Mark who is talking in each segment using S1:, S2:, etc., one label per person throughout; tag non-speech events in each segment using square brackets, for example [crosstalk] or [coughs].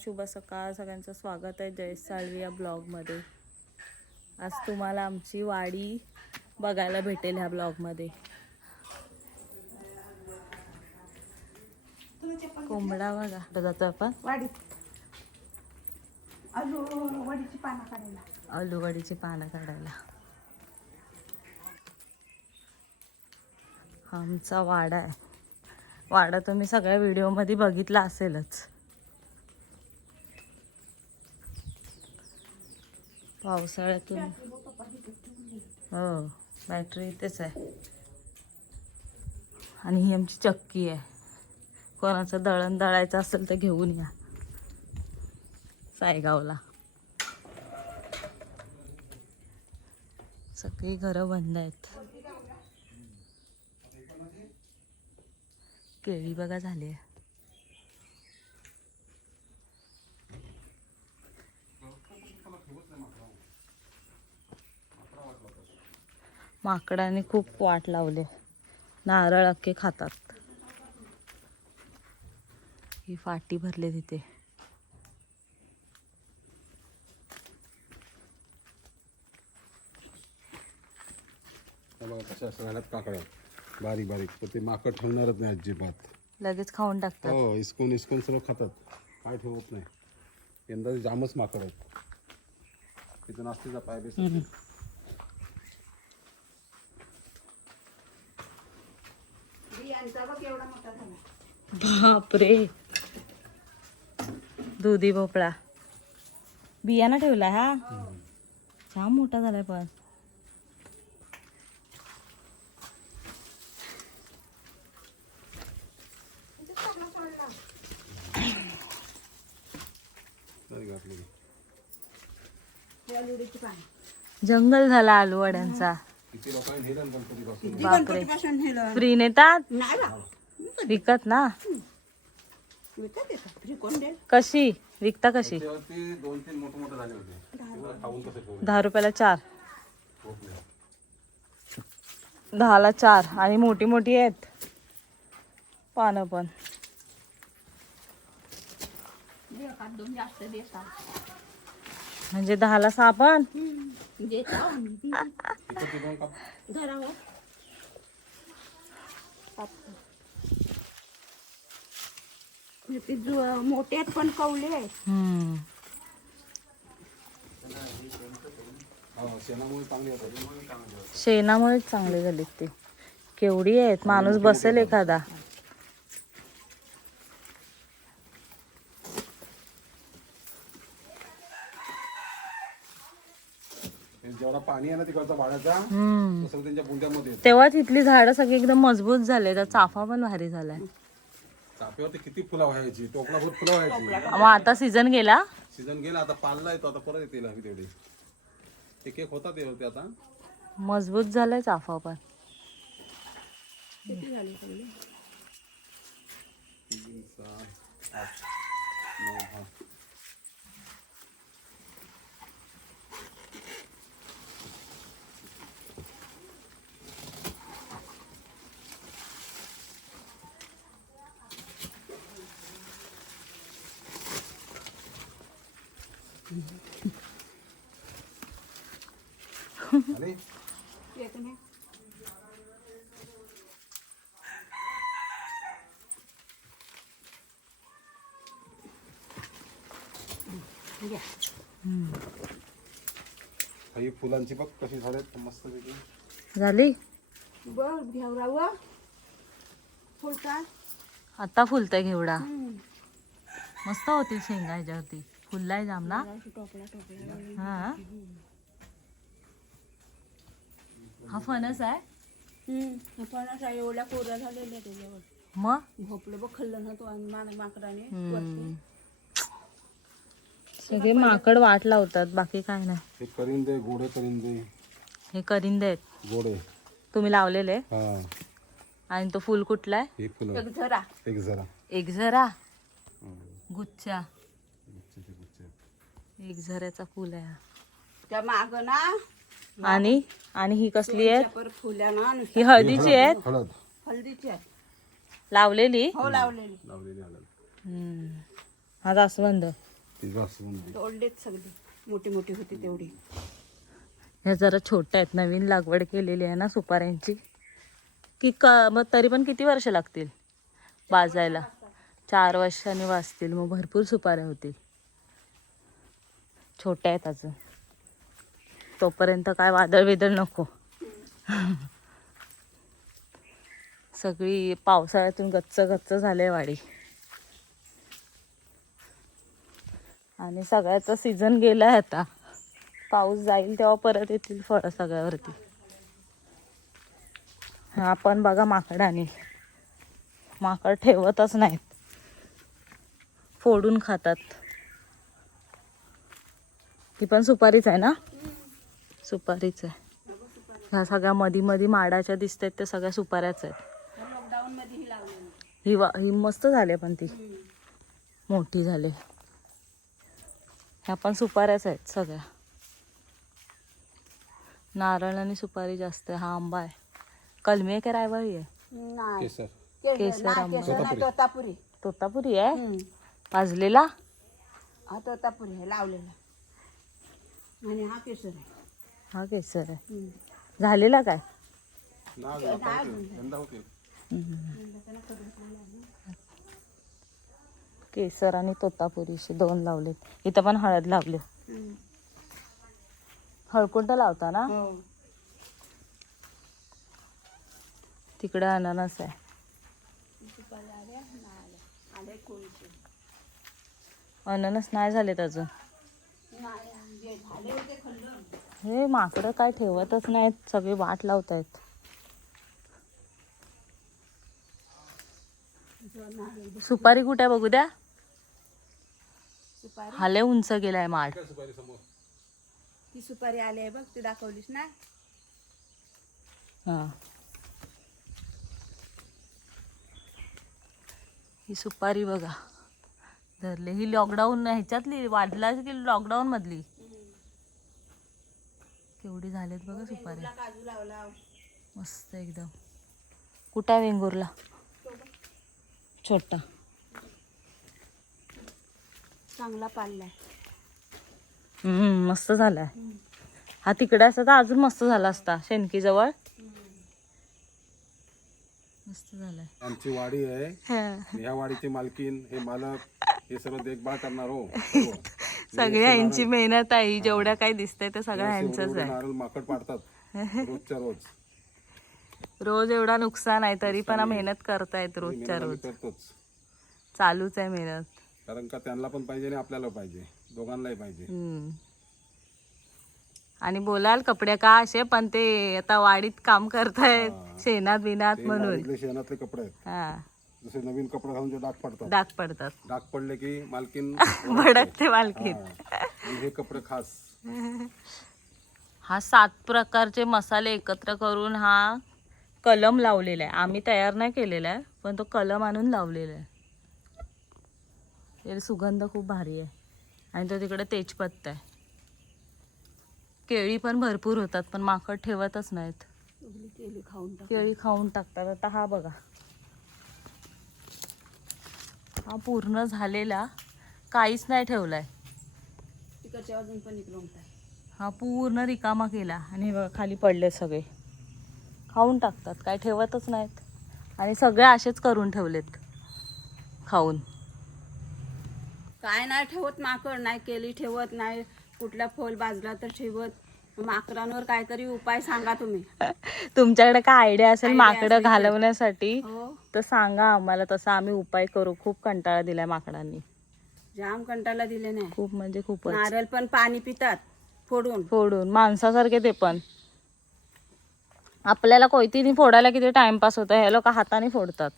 S1: शुभ सकाळ. सगळ्यांचं स्वागत आहे जयेश साळवी या ब्लॉगमध्ये. आज तुम्हाला आमची वाडी बघायला भेटेल ह्या ब्लॉगमध्ये. कोंबडा बघा. कुठं जातो आपण?
S2: वडीची पानं काढायला.
S1: आलूवडीची पानं काढायला. आमचा वाडा आहे. वाडा तुम्ही सगळ्या व्हिडिओमध्ये बघितला असेलच. पावसाळ्यातून. हो बॅटरी इथेच आहे. आणि ही आमची चक्की आहे. कोणाचं दळण दळायचं असेल तर घेऊन या. सायगावला. सगळी घरं बंद आहेत. केळी बघा झाली आहे. माकडाने खूप वाट लावले. नारळ अख्खे खातात. ही फाटी भरली तिथे.
S3: काकड्या. बारीक बारीक. पण ते माकड ठेवणारच नाही अजिबात.
S1: लगेच खाऊन टाकतात.
S3: हो इस्कून इस्कून सर्व खातात. काय ठेवत नाही. यंदा जामच माकड आहेत. तिथं नास्तीचा पाय बेस
S1: हम्म.
S2: बियांचा बघ एवढा मोठा झाला
S1: बापरे. दुधी भोपळा. बियाणं ठेवला हा? छान मोठा झालाय पण. जंगल झाला आलू वड्यांचा. बापरे. फ्री नेतात
S2: नाही बा
S1: विकत ना? कशी? विकता कशी?
S3: तेव्हा ते दोन तीन मोठे मोठे झाले होते. तेव्हा खाऊन कसं ठेवलं?
S1: दहा रुपयाला चार. दहाला चार. आणि मोठी मोठी आहेत. पानं पण. म्हणजे दहाला सहा
S2: ते. जो- मोठे आहेत पण कवले आहेत.
S1: हम्म.
S3: शेणामुळे चांगली होतात
S1: शेणामुळेच चांगले झालेत ते. केवढी आहेत? माणूस बसेल एखादा
S3: ते जेवढा पाणी आहे ना तिकडचा वाड्याचा
S1: हम्म.
S3: तसं त्यांच्या बुंद्यामध्ये येतं.
S1: तेव्हा तिथली झाडं सगळी एकदम मजबूत झाले तर चाफा पण भारी झालाय.
S3: चाफ्यावर ते किती फुलं व्हायची? फुलं व्हायची.
S1: मग आता सीझन गेला?
S3: सीझन गेला आता पालला येतो आता परत हवी तेवढी. एक होता ते होते आता.
S1: मजबूत झालाय चाफा पण.
S3: तीन नऊ दहा अरे
S2: घ्या.
S3: ही फुलांची बघ कशी झालेत मस्त पैकी.
S1: झाली?
S2: बघ घेवरावं फुलटा
S1: आता फुलतंय घेवडा. मस्त होती शेंगा ह्याच्यावरती. फुललाय जाम ना
S2: टोपला टोपला.
S1: हा. हा फणस आहे?
S2: पण असा एवढ्या कोऱ्या झालेल्या त्याच्यावर.
S1: मग?
S2: भोपलं बघ खाल्लं ना तो आणि मान माकडाने. वरती.
S1: सगळे माकड वाट लावतात बाकी काय नाही.
S3: हे करिंदे गोडे करिंदे.
S1: हे करिंदे आहेत.
S3: गोडे.
S1: तुम्ही लावलेले?
S3: हा.
S1: आणि तो फुल कुठला आहे?
S3: हे फुलं.
S2: एक झरा.
S3: एक जरा
S1: एक झरा. गुच्छा. एक झऱ्याचा फुल आहे हा.
S2: त्या माग ना
S1: आणि? आणि ही कसली आहे ही हळदीची आहेत?
S3: हळद.
S2: हळदीची आहे
S1: लावलेली?
S2: हो लावलेली.
S3: लावलेली हळद.
S1: हम्म. हा जास्वंद.
S3: ती जास्वंदी.
S2: तोडलेत सगळी. मोठी मोठी होती तेवढी.
S1: ह्या जरा छोट्या आहेत. नवीन लागवड केलेली आहे ना सुपाऱ्यांची. की क मग तरी पण किती वर्ष लागतील बाजायला? चार वर्षांनी वाचतील. मग भरपूर सुपाऱ्या होतील. छोट्या आहेत अजून. तोपर्यंत काय वादळ बिदळ नको. सगळी पावसाळ्यातून गच्च गच्च झाले वाडी. आणि सगळ्याचा सीझन आहे आता. पाऊस जाईल तेव्हा परत येतील फळं सगळ्यावरती. हा पण बघा माकडाने माकड ठेवतच नाहीत. फोडून खातात. ती पण सुपारीच आहे ना? सुपारीच आहे. ह्या सगळ्या मधी मधी माडाच्या दिसत आहेत त्या सगळ्या सुपाऱ्याच आहेत.
S2: लॉकडाऊन मध्ये ही
S1: ही वा ही मस्त झाली पण ती. मोठी झाली. ह्या पण सुपाऱ्याच आहेत सगळ्या. नारळ आणि सुपारी जास्त आहे. हा आंबा आहे. कलमी आहे का रायवाळी आहे?
S2: नाही.
S3: केसर.
S1: आंबा.
S2: तोतापुरी.
S1: तोतापुरी. आहे. भाजलेला?
S2: हा तोतापुरी आहे लावलेला. आणि हा केसर आहे.
S1: हा केसर आहे. झालेला काय? केसर आणि तोतापुरीचे दोन लावलेत. इथं पण हळद लावले. हळकुंड लावता ना?
S2: हो.
S1: तिकडे अननस आहे. अननस नाही झालेत अजून
S2: नाही जे झाले होते खल्लं
S1: हे माकडं काय ठेवतच नाहीत सगळे वाट लावत आहेत सुपारी कुठे बघू द्या?
S2: सुपारी?
S1: हाले उंच गेलाय माड.
S3: काय सुपारी समोर.
S2: ती सुपारी आली आहे बघ ती दाखवलीस ना?
S1: हा. ही सुपारी बघा. धरले. ही लॉकडाऊन ह्याच्यातली वाढला की लॉकडाऊन मधली? केवढी झालेत बघा सुपारी.
S2: तुला काजू लावला.
S1: मस्त एकदम. कुठं आहे वेंगुर्ला? छोटा.
S2: चांगला पाललाय
S1: हम्म, मस्त झालाय. हा तिकडे असता तर अजून मस्त झाला असता शेणकीजवळ. मस्त झालाय.
S3: आमची वाडी आहे.
S1: हा.
S3: ह्या वाडीची मालकीन हे मालक हे सर्व देखभाल करणार हो. [laughs]
S1: सगळ्या ह्यांची मेहनत आहे जेवढ्या काही दिसतंय ते सगळ्या
S3: एवढे
S1: ह्यांचंच आहे
S3: माकड पाडतात. [laughs] रोजच्या रोज.
S1: रोज एवढा नुकसान आहे तरी पण मेहनत करतायत रोजच्या रोज.
S3: करतोच.
S1: चालूच आहे मेहनत.
S3: कारण का त्यांना पण पाहिजे आणि आपल्याला पाहिजे. दोघांनाही पाहिजे.
S1: हम्म. आणि बोलाल कपडे का असे पण ते आता वाडीत काम करतायत शेणात बिनात
S3: ते
S1: म्हणून.
S3: शेणातले कपडे आहेत.
S1: हा.
S3: जसे नवीन कपडे घालून जे डाग पडतात.
S1: डाग पडतात.
S3: डाग पडले की मालकीन [laughs]
S1: भडकते मालकीत
S3: हा. आणि हे कपडे खास.
S1: हा सात प्रकारचे मसाले एकत्र करून हा कलम लावलेला आहे. आम्ही तयार नाही केलेला आहे पण तो कलम आणून लावलेला आहे. त्याला सुगंध खूप भारी आहे. आणि तो तिकडे तेजपत्ता आहे. केळी पण भरपूर होतात पण माकड ठेवतच नाहीत.
S2: केली खाऊन
S1: केळी खाऊन टाकतात. आता हा बघा. हा पूर्ण झालेला काहीच नाही ठेवलाय.
S2: तिकडच्या अजून पण
S1: हा पूर्ण रिकामा केला आणि खाली पडले सगळे. खाऊन टाकतात काय ठेवतच नाहीत. आणि सगळे असेच करून ठेवलेत खाऊन.
S2: काय नाही ठेवत माकड नाही केली ठेवत नाही कुठला फळ बाजला तर ठेवत. माकडांवर काहीतरी उपाय सांगा तुम्ही.
S1: तुमच्याकडे काय आयडिया असेल
S2: Idea
S1: माकडं
S2: असेल तर.
S1: घालवण्यासाठी
S2: हो.
S1: तर सांगा आम्हाला. तसा आम्ही उपाय करू. खूप कंटाळा दिलाय माकडांनी.
S2: जाम कंटाला दिले नाही
S1: खूप म्हणजे खूपच.
S2: नारळ पण पाणी पितात फोडून.
S1: फोडून. माणसासारखे ते पण. आपल्याला कोयतीने फोडायला किती टाइमपास होता हे लोक हाताने फोडतात.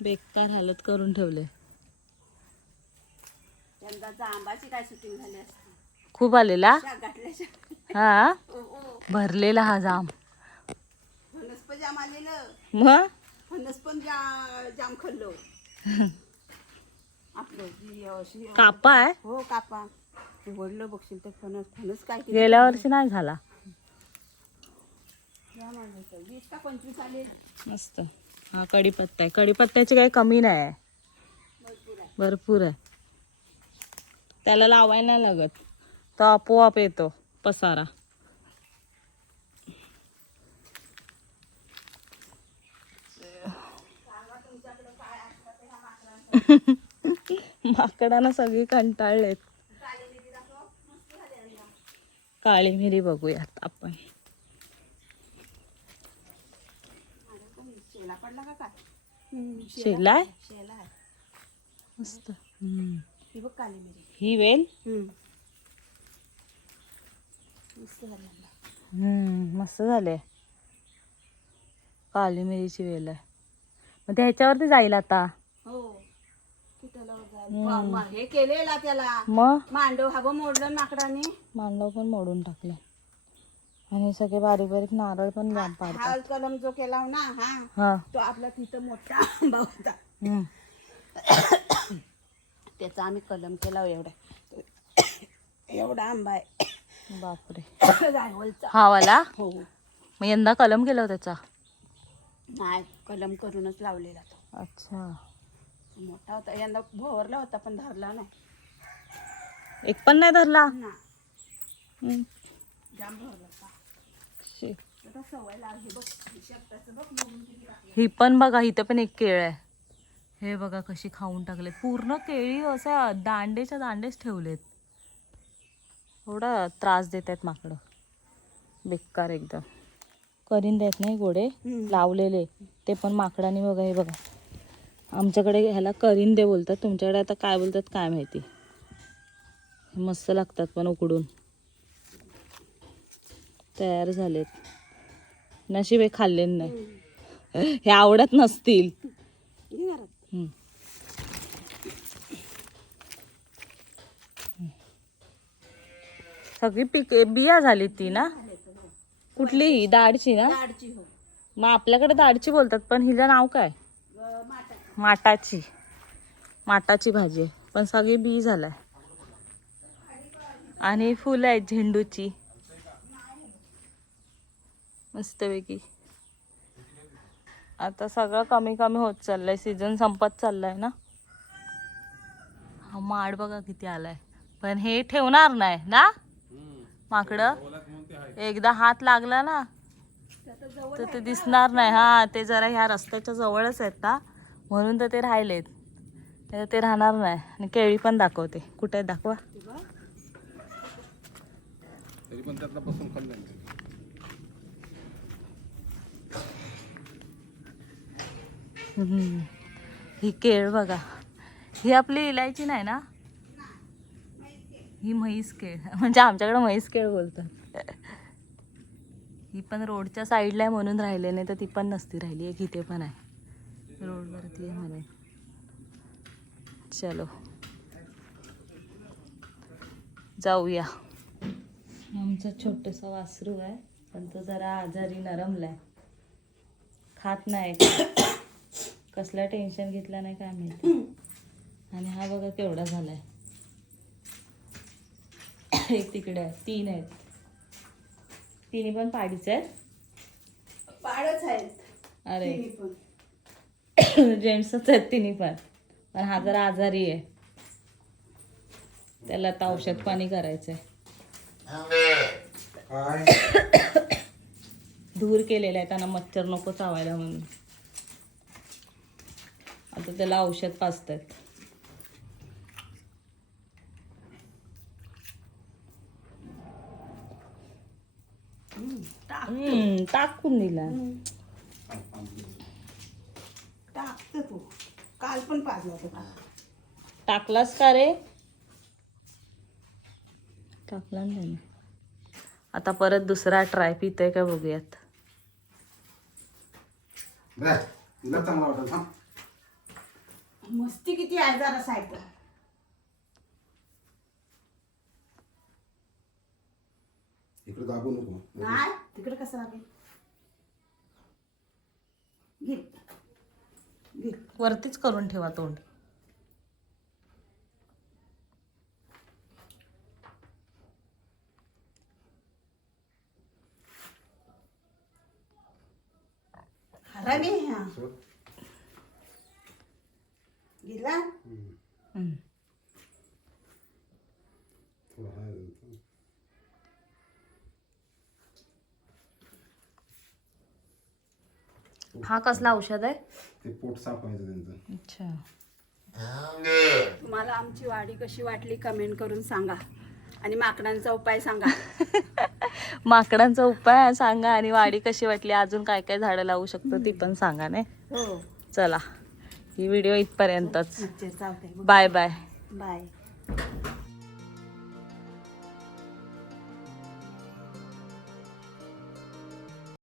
S1: बेकार हालत करून ठेवले
S2: यंदाचा आंबाची काय शूटिंग झाली असते
S1: खूप आलेला? हा?
S2: ओ ओ
S1: भरलेला हा जाम.
S2: जाम आलेलं.
S1: मग?
S2: फणस पण जा जाम खाल्लो. आपलं
S1: कापा आहे
S2: हो कापा. वडलं बघशील तर फणस फणस काय
S1: गेल्या वर्षी नाही झाला.
S2: वीस का पंचवीस आले?
S1: मस्त. हा कढीपत्ता आहे. कढीपत्त्याची काही कमी नाही आहे. भरपूर आहे. त्याला लावायला लागत. तो आपोआप येतो पसारा. माकडांना सगळी कंटाळलेत. काळी मिरी बघूयात आपण.
S2: शेला पडला का काय हम्म,
S1: शेला आहे?
S2: शेला आहे.
S1: मस्त.
S2: ही
S1: ही वेल?
S2: हम्म. मस्त झाली.
S1: काली मिरीची वेल आहे. मग ते ह्याच्यावरती जाईल आता.
S2: हो. हे केलेला त्याला.
S1: मग?
S2: मांडव हवं मोडलं माकडाने
S1: मांडव पण मोडून टाकले. आणि सगळे बारीक बारीक नारळ पण लांब पाडतात.
S2: हा कलम जो केला ना हा
S1: हा.
S2: तो आपला तिथं मोठा आंबा होता. [coughs] त्याचा आम्ही कलम केला हो एवढा. एवढा आंबा आहे.
S1: बापरे. [coughs]
S2: जायवलचा
S1: हा. वाला
S2: हो
S1: मग यंदा कलम केला हो त्याचा?
S2: नाही कलम करूनच लावलेला तो.
S1: अच्छा.
S2: मोठा होता. यंदा भोवरला होता पण धरला नाही.
S1: एक पण नाही धरला?
S2: ना
S1: हम्म.
S2: जाम भरला होता.
S1: शी.
S2: आता सवय लागली बघ. शेपटाचं बघ मोडून किती टाकलं.
S1: ही पण बघा इथं पण एक केळ आहे. हे बघा कशी खाऊन टाकले पूर्ण केळी असं दांडेच्या दांडेच ठेवलेत. एवढा त्रास देत आहेत माकडं. बेकार एकदम. करीन देत नाही गोडे. लावलेले. ते पण माकडाने बघा हे बघा. आमच्याकडे ह्याला करिंदे बोलतात. तुमच्याकडे आता काय बोलतात काय माहिती. मस्त लागतात पण उकडून. तयार झालेत. नशीब हे खाल्ले नाही हे आवडत नसतील. सगळी पिक बिया झाली ती ना? कुठली? दाडची ना?
S2: हो.
S1: मग आपल्याकडे दाडची बोलतात पण हिचं नाव काय.
S2: माटाची.
S1: माटाची भाजी आहे. पण सगळी बी झालाय. आणि फुलं आहेत झेंडूची. मस्तपैकी. आता सगळं कमी कमी होत चाललंय. सीझन संपत चाललाय ना? हा माड बघा किती आलाय. पण हे ठेवणार नाही ना? माकडं. एकदा हात लागला ना तर ते दिसणार नाही. हा ते जरा ह्या रस्त्याच्या जवळच आहेत ना म्हणून तर ते राहिलेत. ते राहणार नाही. आणि केळी पण दाखवते. कुठे दाखवा. ही केळ बघा. ही आपली इलायची नाही ना? ही म्हैस केळ [laughs] म्हणजे आमच्याकडे म्हैस केळ बोलतात. ही पण रोडच्या साईडला आहे म्हणून राहिले नाही तर ती पण नसती राहिली. एक इथे पण आहे. रोडवरती आहे म्हणून चलो. जाऊया. आमचं छोटंसं वासरू आहे पण तो जरा आजारी नरमला आहे खात नाही. [coughs] कसलं टेन्शन घेतलं नाही काय माहिती. आणि हा बघा केवढा झाला आहे एक तिकडे आहे तीन आहेत. तिन्ही पण पाडीच आहेत.
S2: पाडच आहेत.
S1: अरे. जेंट्सच आहेत तिन्ही पण. पण हा जरा आजारी आहे. त्याला आता औषध पाणी करायचंय.
S3: काय?
S1: धूर केलेला आहे त्यांना मच्छर नको चावायला म्हणून. आता त्याला औषध पाजतात हम्म, टाकून दिला
S2: टाकतो तू काल पण पाजला होता
S1: टाकलास का रे टाकला नाही. आता परत दुसरा ट्राय पितोय का बघूयात
S2: मस्ती किती आहे जरा साईड
S3: इकडे दाबू नको.
S2: नाही तिकडे कसं लागेल
S1: वरतीच करून ठेवा तोंड
S2: हरामी हा
S3: सोड.
S2: गेला
S3: हम्म.
S2: हं.
S3: थोडं हा-
S1: हा कसला औषध आहे?
S3: ते पोट साफ व्हायचं त्यांचं.
S1: अच्छा.
S2: तुम्हाला आमची वाडी कशी वाटली कमेंट करून सांगा. आणि माकडांचा उपाय सांगा. [laughs]
S1: माकडांचा उपाय सांगा आणि वाडी कशी वाटली अजून काय काय झाडं लावू शकतो ती पण सांगा नाही?
S2: हो.
S1: चला ही व्हिडिओ इथपर्यंतच.
S2: चालतंय.
S1: Bye bye.
S2: बाय.